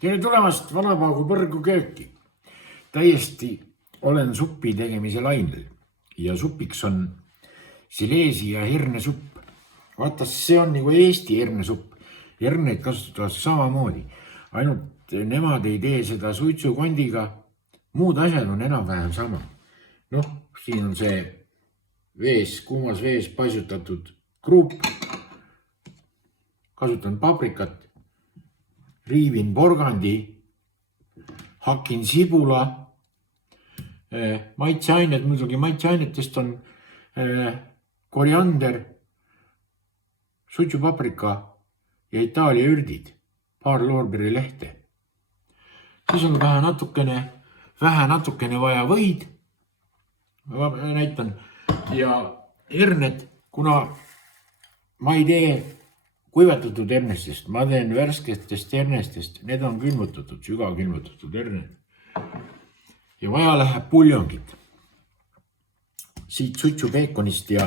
Tere tulemast Vanapaagu põrgu kööki. Täiesti olen suppi tegemise lainel ja supiks on sileesi ja hernesupp. Vaata, see on nagu Eesti hernesupp. Herneid kasutatakse samamoodi. Ainult nemad ei tee seda suitsukondiga. Muud asjad on enam-vähem sama. Noh, siin on see kuumas vees paisutatud kruup. Kasutan paprikat. Riivin porgandi, hakin sibula, maitseained, muidugi maitseainetest on koriander, suitsupaprika ja Itaalia ürdid, paar loorberi lehte. Siis on vähe natukene vaja võid, ma näitan, ja herned, kuna ma ei tee kuivatatud hernestest, ma teen värsketest hernestest, need on külmutatud, sügavkülmutatud herned. Ja vaja läheb puljongit. Siit suitsupeekonist ja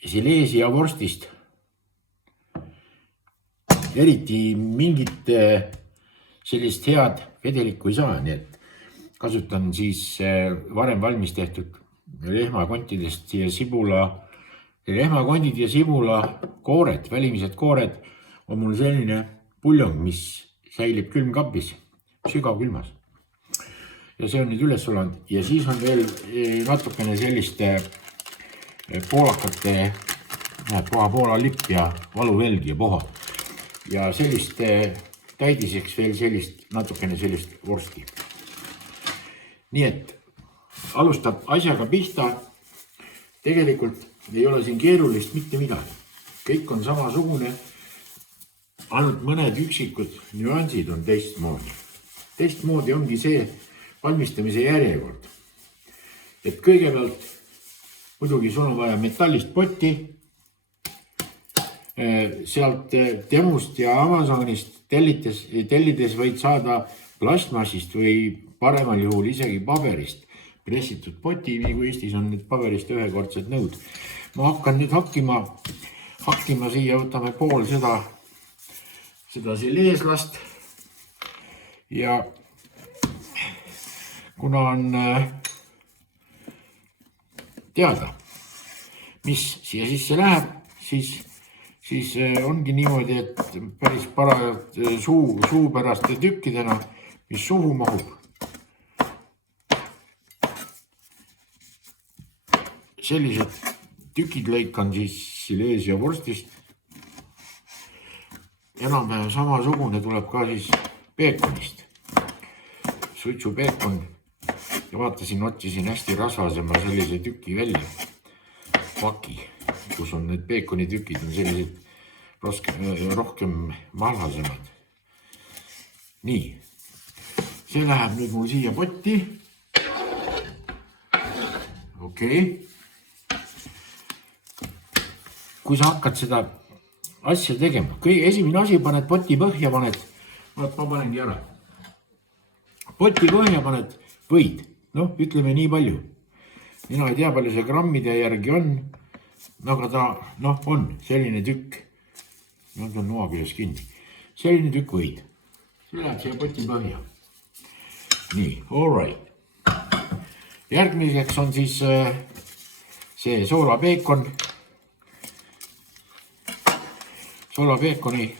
sileesi ja vorstist. Eriti mingit sellist head vedelikku ei saa, nii et kasutan siis varem valmis tehtud lehmakontidest ja lehmakondid ja sibula koored, välimised koored on mul selline puljong, mis säilib külmkapis, sügavkülmas. Ja see on nüüd üles sulanud ja siis on veel natukene selliste poolakate, Poola lipp ja valuvelg ja poha. Ja sellist täidiseks veel natukene sellist vorsti. Nii et alustab asjaga pihta. Tegelikult ei ole siin keerulist mitte midagi. Kõik on samasugune, ainult mõned üksikud nüansid on teistmoodi. Teistmoodi ongi see valmistamise järjekord. Et kõigepealt muidugi sul on vaja metallist potti, sealt Temust ja Amazonist tellides võid saada plastmassist või paremal juhul isegi paberist pressitud poti, nagu Eestis on nüüd paberist ühekordsed nõud. Ma hakkan nüüd hakkima siia, võtame pool seda sileeslast ja kuna on teada, mis siia sisse läheb, siis ongi niimoodi, et päris parajalt suupäraste tükkidena, mis suhu mahub. Sellised tükid lõikan siis sileesi ja vorstist. Enam-vähem samasugune tuleb ka siis peekonist. Suitsupeekon. Ja otsisin hästi rasvasema sellise tüki välja. Paki, kus on need peekonitükid, on sellised rohkem malhasemad. Nii. See läheb nüüd mul siia potti. Okei. Kui sa hakkad seda asja tegema, esimene asi paned poti põhja, ma panengi ära. Poti põhja paned võid, ütleme nii palju. Mina ei tea, palju see grammide järgi on, aga ta on selline tükk. Ta on noa küljes kinni. Selline tükk võid. See läheb siia poti põhja. Nii, all right. Järgmiseks on siis see soolapeekon. Soolapeekoni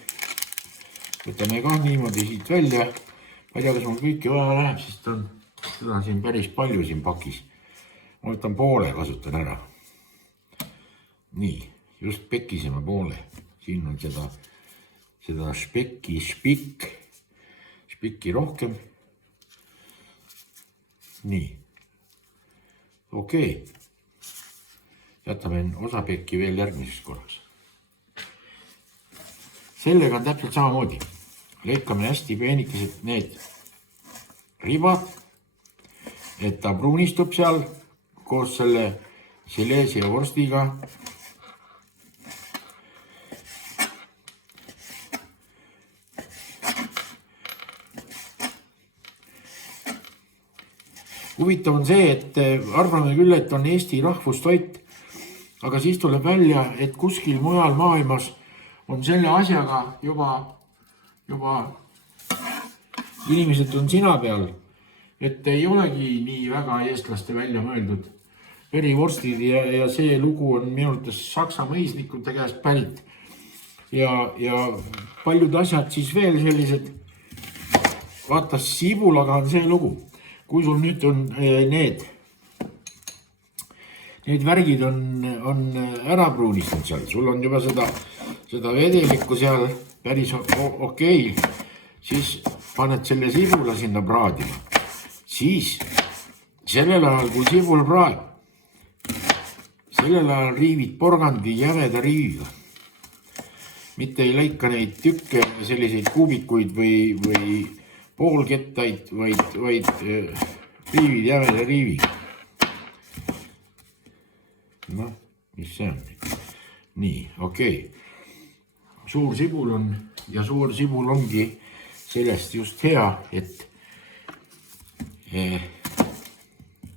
võtame ka niimoodi siit välja. Ma ei tea, kas mul kõiki vaja läheb, sest on seda siin päris palju siin pakis. Ma võtan poole, kasutan ära. Nii, just pekisema poole. Siin on seda špikki rohkem. Nii, okei. Jätame osa pekki veel järgmises korras. Sellega on täpselt samamoodi. Lõikame hästi peenikesed need ribad, et ta pruunistub seal koos selle sileesi ja vorstiga. Huvitav on see, et arvame küll, et on Eesti rahvustoit, aga siis tuleb välja, et kuskil mujal maailmas on selle asjaga juba inimesed on sina peal, et ei olegi nii väga eestlaste välja mõeldud verivorstid ja see lugu on minu arvates saksa mõisnikute käest pärit. Ja paljud asjad siis veel sellised, vaata sibulaga on see lugu, kui sul nüüd on need värgid on ära pruunistanud seal, sul on juba seda vedelikku seal päris okei, siis paned selle sibula sinna praadima, siis sellel ajal, kui sibul praeb, sellel ajal riivid porgandi jämeda riiviga. Mitte ei lõika neid tükke, selliseid kuubikuid või poolkettaid, vaid riivid jämeda riiviga. Noh, mis see on? Nii, okei. Suur sibul on ja suur sibul ongi sellest just hea, et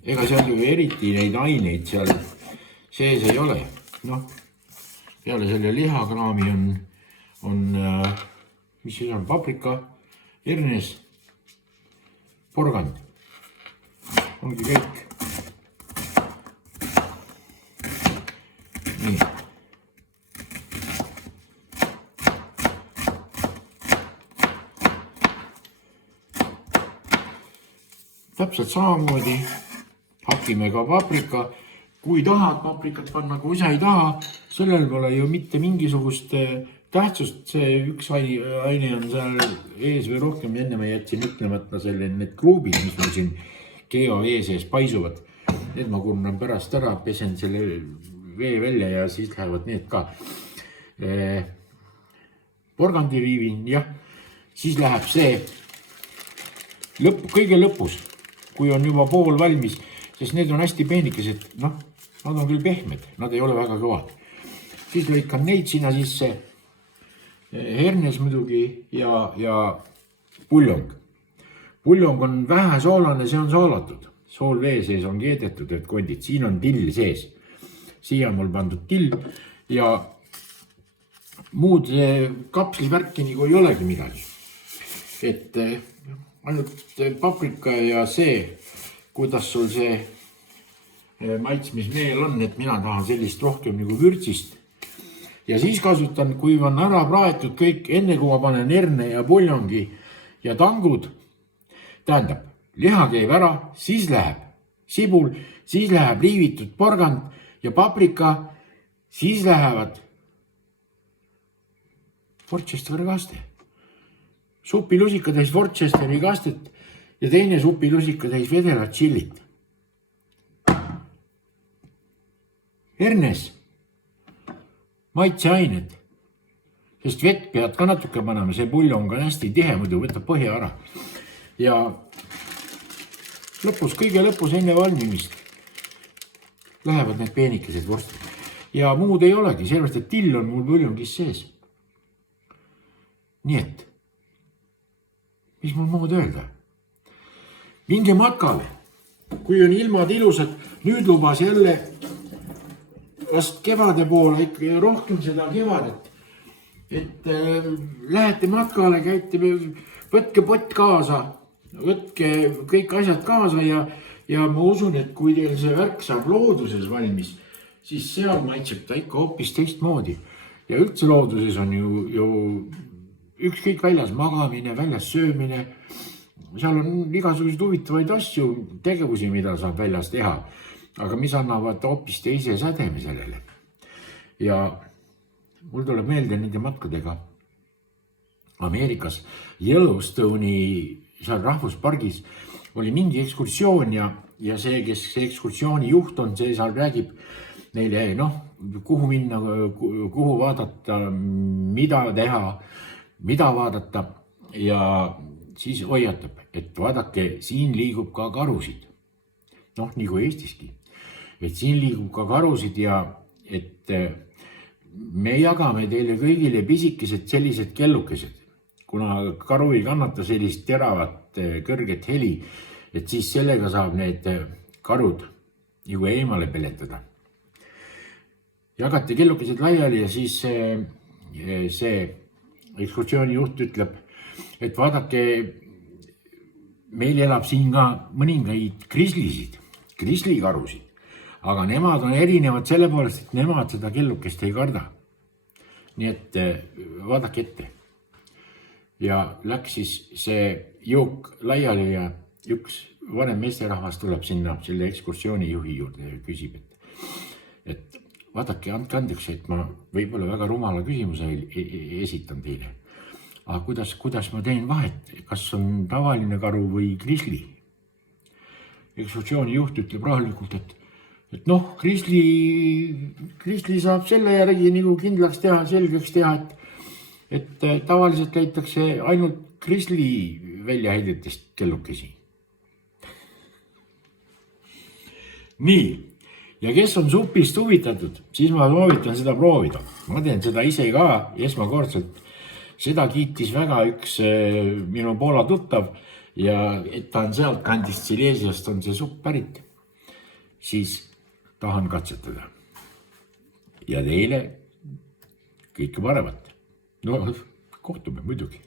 ega seal ju eriti neid aineid seal sees ei ole. Noh, peale selle lihakraami on mis siis on, paprika, hernes, porgand. Ongi kõik. Nii. Täpselt samamoodi hakime ka paprika. Kui tahad paprikat panna, kui sa ei taha, sellel pole ju mitte mingisugust tähtsust. See üks aine on seal ees või rohkem. Enne ma jätsin ütlemata need kruubid, mis mul siin keo vee sees paisuvad. Need ma kurnan pärast ära, pesen selle vee välja ja siis lähevad need ka. Porgandi riivin, jah. Siis läheb see kõige lõpus, kui on juba pool valmis, sest need on hästi peenikesed, noh, nad on küll pehmed, nad ei ole väga kõvad. Siis lõikan neid sinna sisse, hernes muidugi ja puljong. Puljong on vähe soolane, see on soolatud. Sool vee sees on keedetud, et kondid, siin on till sees. Siia on mul pandud till ja muud kapslisvärki nagu ei olegi midagi. Et ainult paprika ja see, kuidas sul see maitsmismeel on, et mina tahan sellist rohkem nagu vürtsist. Ja siis kasutan, kui on ära praetud kõik, enne kui ma panen herne ja puljongi ja tangud, tähendab, liha käib ära, siis läheb sibul, siis läheb riivitud porgand ja paprika, siis lähevad Worcesteri kaste. Supilusika täis Worcesteri kastet ja teine supilusika täis vedelat chillit. Hernes, maitseained, sest vett pead ka natuke panema, see puljong on hästi tihe, muidu võtab põhja ära. Ja lõpus, kõige lõpus enne valmimist lähevad need peenikesed vorstid. Ja muud ei olegi, sellepärast, et till on mul puljongis sees. Nii et, mis mul muud öelda? Minge matkale, kui on ilmad ilusad, nüüd lubas jälle vast kevade poole ikka rohkem seda kevadet, et lähete matkale, käite, võtke pott kaasa, võtke kõik asjad kaasa ja ma usun, et kui teil see värk saab looduses valmis, siis seal maitseb ta ikka hoopis teistmoodi. Ja üldse looduses on ju ükskõik väljas magamine, väljas söömine, seal on igasuguseid huvitavaid asju, tegevusi, mida saab väljas teha. Aga mis annavad hoopis teise sädeme sellele. Ja mul tuleb meelde nende matkadega Ameerikas Yellowstone'i seal rahvuspargis oli mingi ekskursioon ja see, kes see ekskursiooni juht on, see seal räägib neile, kuhu minna, kuhu vaadata, mida teha, mida vaadata ja siis hoiatab, et vaadake, siin liigub ka karusid. Nii kui Eestiski. Et siin liigub ka karusid ja et me jagame teile kõigile pisikesed sellised kellukesed, kuna karu ei kannata sellist teravat kõrget heli, et siis sellega saab need karud nagu eemale peletada. Jagate kellukesed laiali ja siis see ekskursiooni juht ütleb, et vaadake, meil elab siin ka mõningaid grizzlykarusid, aga nemad on erinevad selle poolest, et nemad seda kellukest ei karda. Nii et vaadake ette. Ja läks siis see jook laiali ja üks vanem meesterahvas tuleb sinna selle ekskursiooni juhi juurde ja küsib, et vaadake, andke andeks, et ma võib-olla väga rumala küsimuse esitan teile. Aga kuidas ma teen vahet, kas on tavaline karu või grizzly? Ekskursiooni juht ütleb rahulikult, et noh, grizzly saab selle järgi nagu kindlaks teha, selgeks teha, et tavaliselt leitakse ainult grizzly väljaheidetest kellukesi. Nii, ja kes on supist huvitatud, siis ma soovitan seda proovida. Ma teen seda ise ka esmakordselt. Seda kiitis väga üks minu Poola tuttav ja et ta on sealt kandist Silesiast on see supp pärit, siis tahan katsetada. Ja teile kõike paremat. No kohtume muidugi.